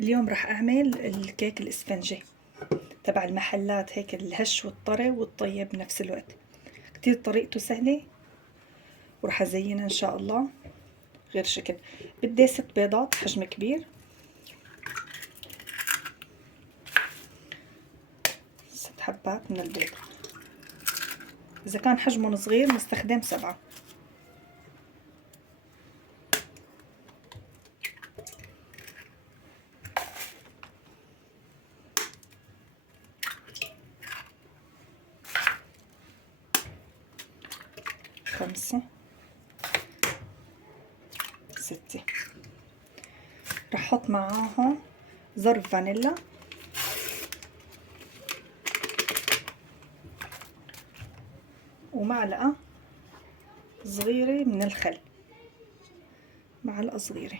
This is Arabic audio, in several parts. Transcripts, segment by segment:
اليوم راح اعمل الكيك الاسفنجي تبع المحلات، هيك الهش والطري والطيب بنفس الوقت. كتير طريقته سهلة وراح ازينها ان شاء الله غير شكل. بدي 6 بيضات حجم كبير، 6 حبات من البيض. اذا كان حجمهم صغير نستخدم 7. خمسة، 6. رح احط معاهم ظرف فانيلا ومعلقة صغيرة من الخل، معلقة صغيرة،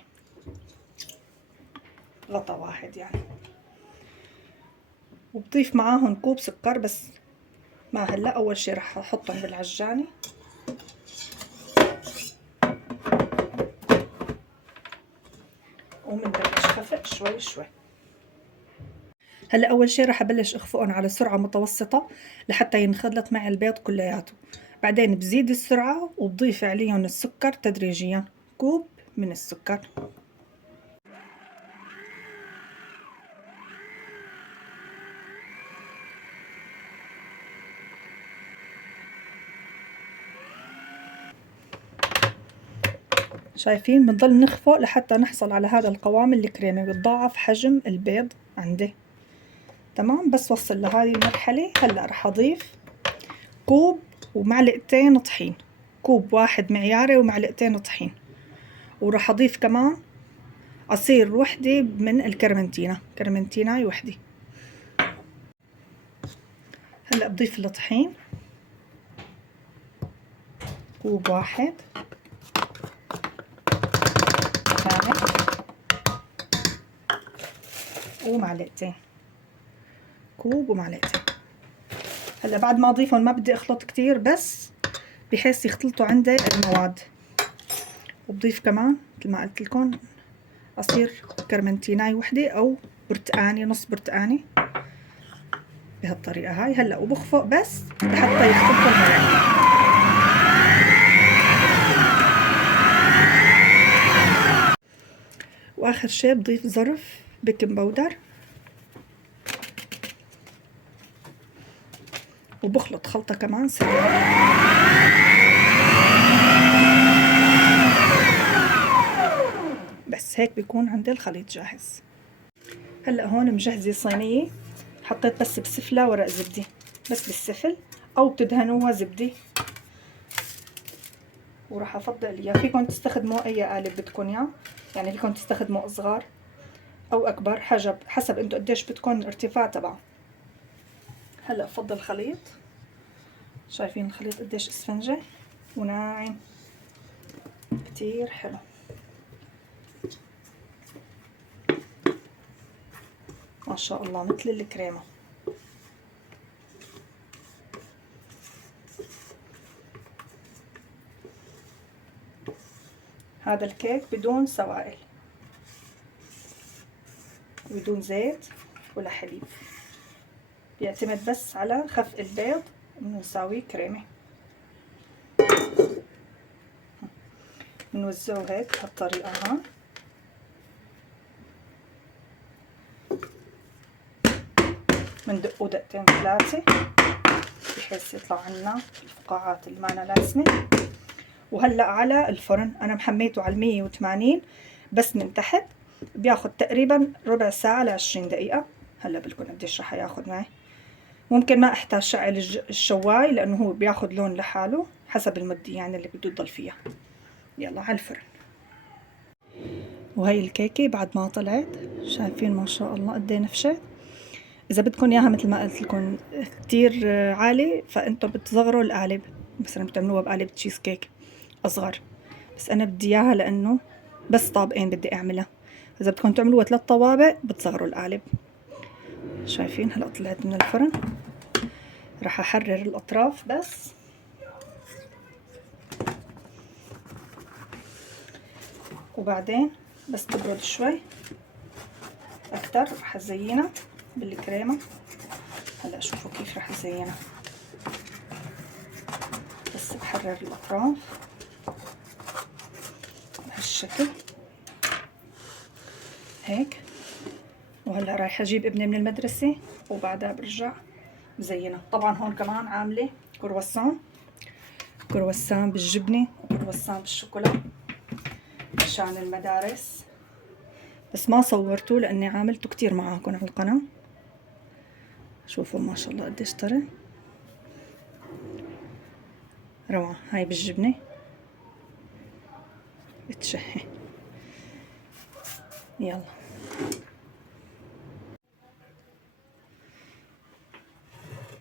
غطا واحد يعني. وبضيف معاهم كوب سكر بس. ما هلا اول شي رح احطهم بالعجانة ومنبلش خفق شوي شوي. هلا اول شي رح ابلش اخفقهم على سرعة متوسطة لحتى ينخلط مع البيض كلياته. بعدين بزيد السرعة وبضيف عليهم السكر تدريجيا، كوب من السكر. شايفين؟ بنضل نخفق لحتى نحصل على هذا القوام الكريمي، بتضاعف حجم البيض عندي. تمام، بس وصل لهذه المرحلة. هلا رح اضيف كوب ومعلقتين طحين، كوب واحد معياري ومعلقتين طحين. وراح اضيف كمان عصير وحدة من الكرمنتينا، كرمنتيناي وحدة. هلا بضيف الطحين، كوب واحد كامل ومعلقتين، كوب ومعلقتين. هلا بعد ما اضيفهم ما بدي اخلط كتير، بس بحيث يختلطوا عندي المواد. وبضيف كمان مثل ما قلت لكم عصير كرمنتيناي وحده او برتقاني، نص برتقاني، بهالطريقه هاي. هلا وبخفق بس لحتى يختلطوا المواد. واخر شي بضيف ظرف بيكنج باودر وبخلط خلطه كمان سريعه. بس هيك بيكون عندي الخليط جاهز. هلا هون مجهزه صينيه، حطيت بس بسفلة ورق زبدة، بس بالسفل او بتدهنوها زبدة. وراح افضل اياه، فيكم تستخدموا اي قالب بدكم اياه، يعني فيكم تستخدموا اصغر او اكبر حسب انتو قديش بدكم الارتفاع تبعه. هلا بفضل خليط. شايفين الخليط قديش اسفنجي وناعم، كتير حلو. ما شاء الله مثل الكريمة. هذا الكيك بدون سوائل، بدون زيت ولا حليب، بيعتمد بس على خفق البيض انه نساويه كريمة. بنوزعه هيك بهالطريقة ها. بندقه دقتين 3 بحيث يطلع عنا الفقاعات اللي معنا لازمة. وهلأ على الفرن أنا محميته على 180 بس من تحت، بياخد تقريبا ربع ساعة ل20 دقيقة. هلأ بلكن قديش رح ياخد معي. ممكن ما احتاج شعل الشواي لأنه هو بياخد لون لحاله حسب المدة يعني اللي بده يضل فيها. يلا على الفرن. وهي الكيكة بعد ما طلعت، شايفين ما شاء الله قد ايه نفشت. اذا بدكم اياها مثل ما قلت لكم كتير عالي، فانتم بتصغروا القالب، مثلا بتعملوها بقالب تشيز كيك اصغر. بس انا بدي اياها لانه بس طابقين بدي اعملها. اذا بدكم تعملوها 3 طوابق بتصغروا القالب. شايفين؟ هلا طلعت من الفرن. راح احرر الاطراف بس، وبعدين بس تبرد شوي اكتر رح ازينها بالكريمة. هلا شوفوا كيف رح ازينها، بس بحرر الاطراف بهالشكل هيك. وهلا رايحة اجيب ابني من المدرسة وبعدها برجع بزينها. طبعا هون كمان عاملة كرواسون بالجبنة وكرواسون بالشوكولا عشان المدارس، بس ما صورته لاني عاملته كتير معاكم على القناة. شوفوا ما شاء الله قديش طري، روعة. هاي بالجبنة بتشهي. يلا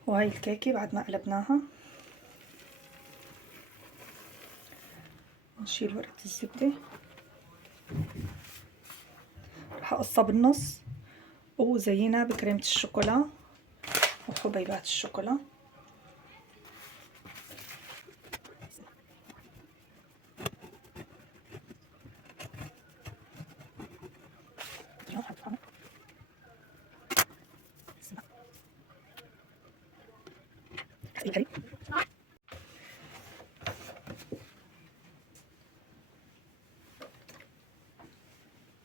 وهاي الكيكة بعد ما قلبناها نشيل ورقة الزبدة، رح اقصها بالنص وزينها بكريمة الشوكولا وحبيبات الشوكولا.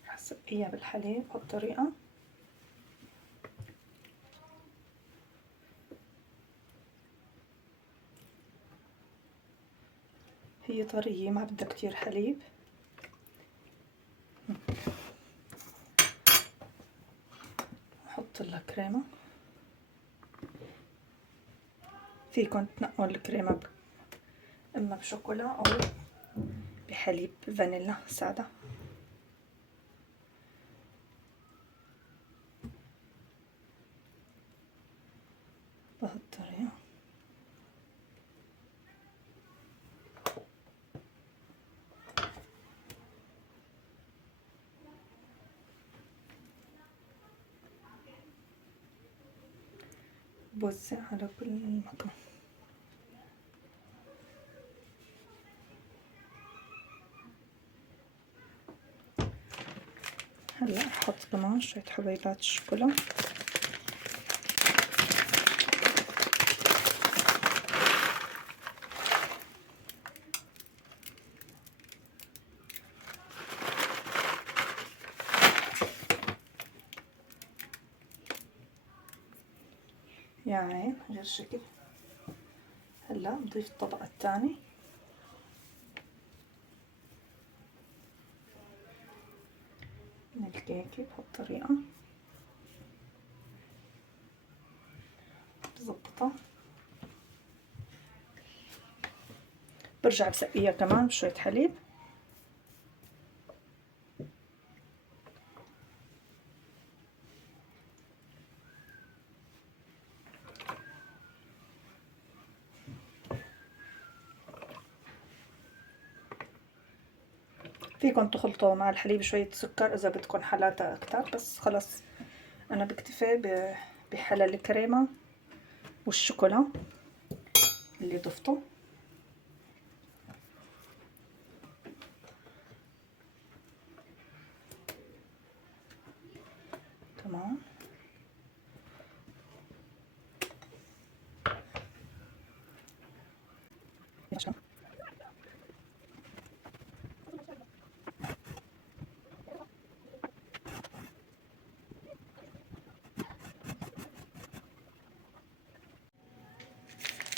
رح سقيها بالحليب بهالطريقة. هي طرية ما بدها كتير حليب. احط لها كريمة، فيكن تنقوا الكريمة اما بشوكولا او بحليب فانيلا سادة. بهالطريقة بوزع على كل مكان. هلا احط كمان شوية حبيبات الشوكولا. يعني غير شكل. هلا نضيف الطبق الثاني. من الكيكة بهالطريقة بظبطها. برجع بسقيها كمان بشوية حليب. فيكن تخلطوا مع الحليب شوية سكر إذا بدكن حلاتها أكتر، بس خلص أنا بكتفي بحلا الكريمة والشوكولا اللي ضفته. تمام.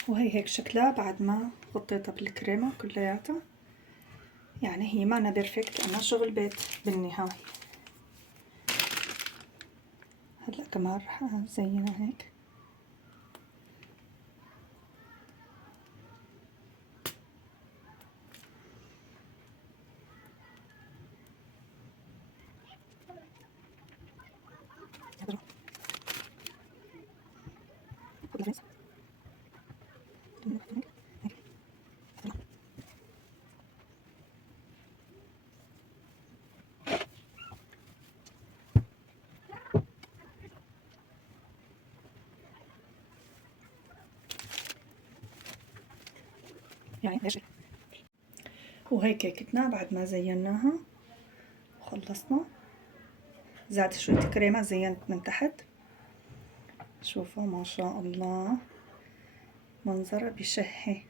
وهي هيك شكلها بعد ما غطيتها بالكريمة كلياتها. يعني هي مانا بيرفكت، أنا شغل بيت بالنهاية. هلا كمان رح أزينها هيك. يعني ماشي. وهي كيكتنا بعد ما زيناها وخلصنا. زعت شوية كريمة زينت من تحت. شوفوا ما شاء الله منظرها بشهي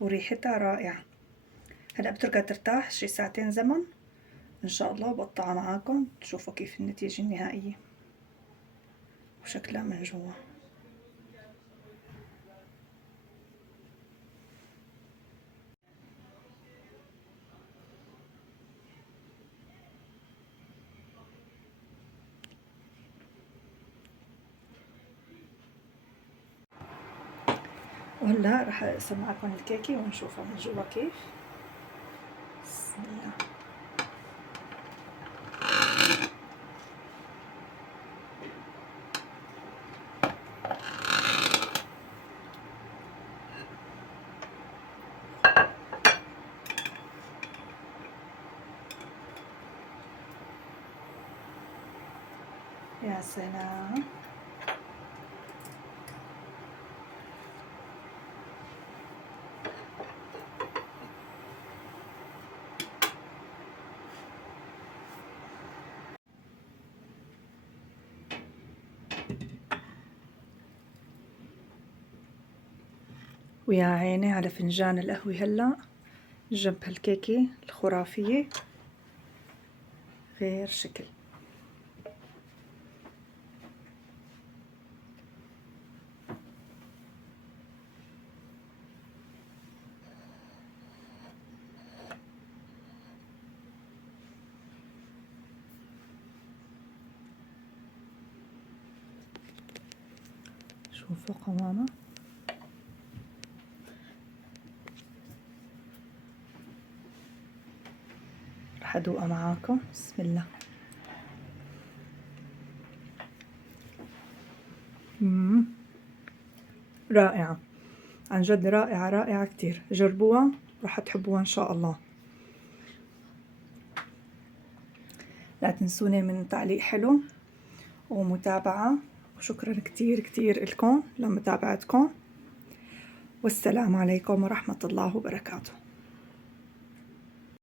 وريحتها رائعة. هلا بترجع ترتاح شي ساعتين زمن ان شاء الله، وبقطعها معاكم تشوفوا كيف النتيجة النهائية وشكلها من جوا. وهلا رح اقسم معكم الكيكة ونشوفها من جوا كيف. بسم الله. يا سلام. ويا عيني على فنجان القهوة هلا جنب هالكيكة الخرافية غير شكل. شوفوا قوامها. رح ادوقها معاكم. بسم الله. رائعة عن جد، رائعة رائعة كتير. جربوها رح تحبوها ان شاء الله. لا تنسوني من تعليق حلو ومتابعة، وشكرا كتير كتير لكم لمتابعتكم، والسلام عليكم ورحمة الله وبركاته.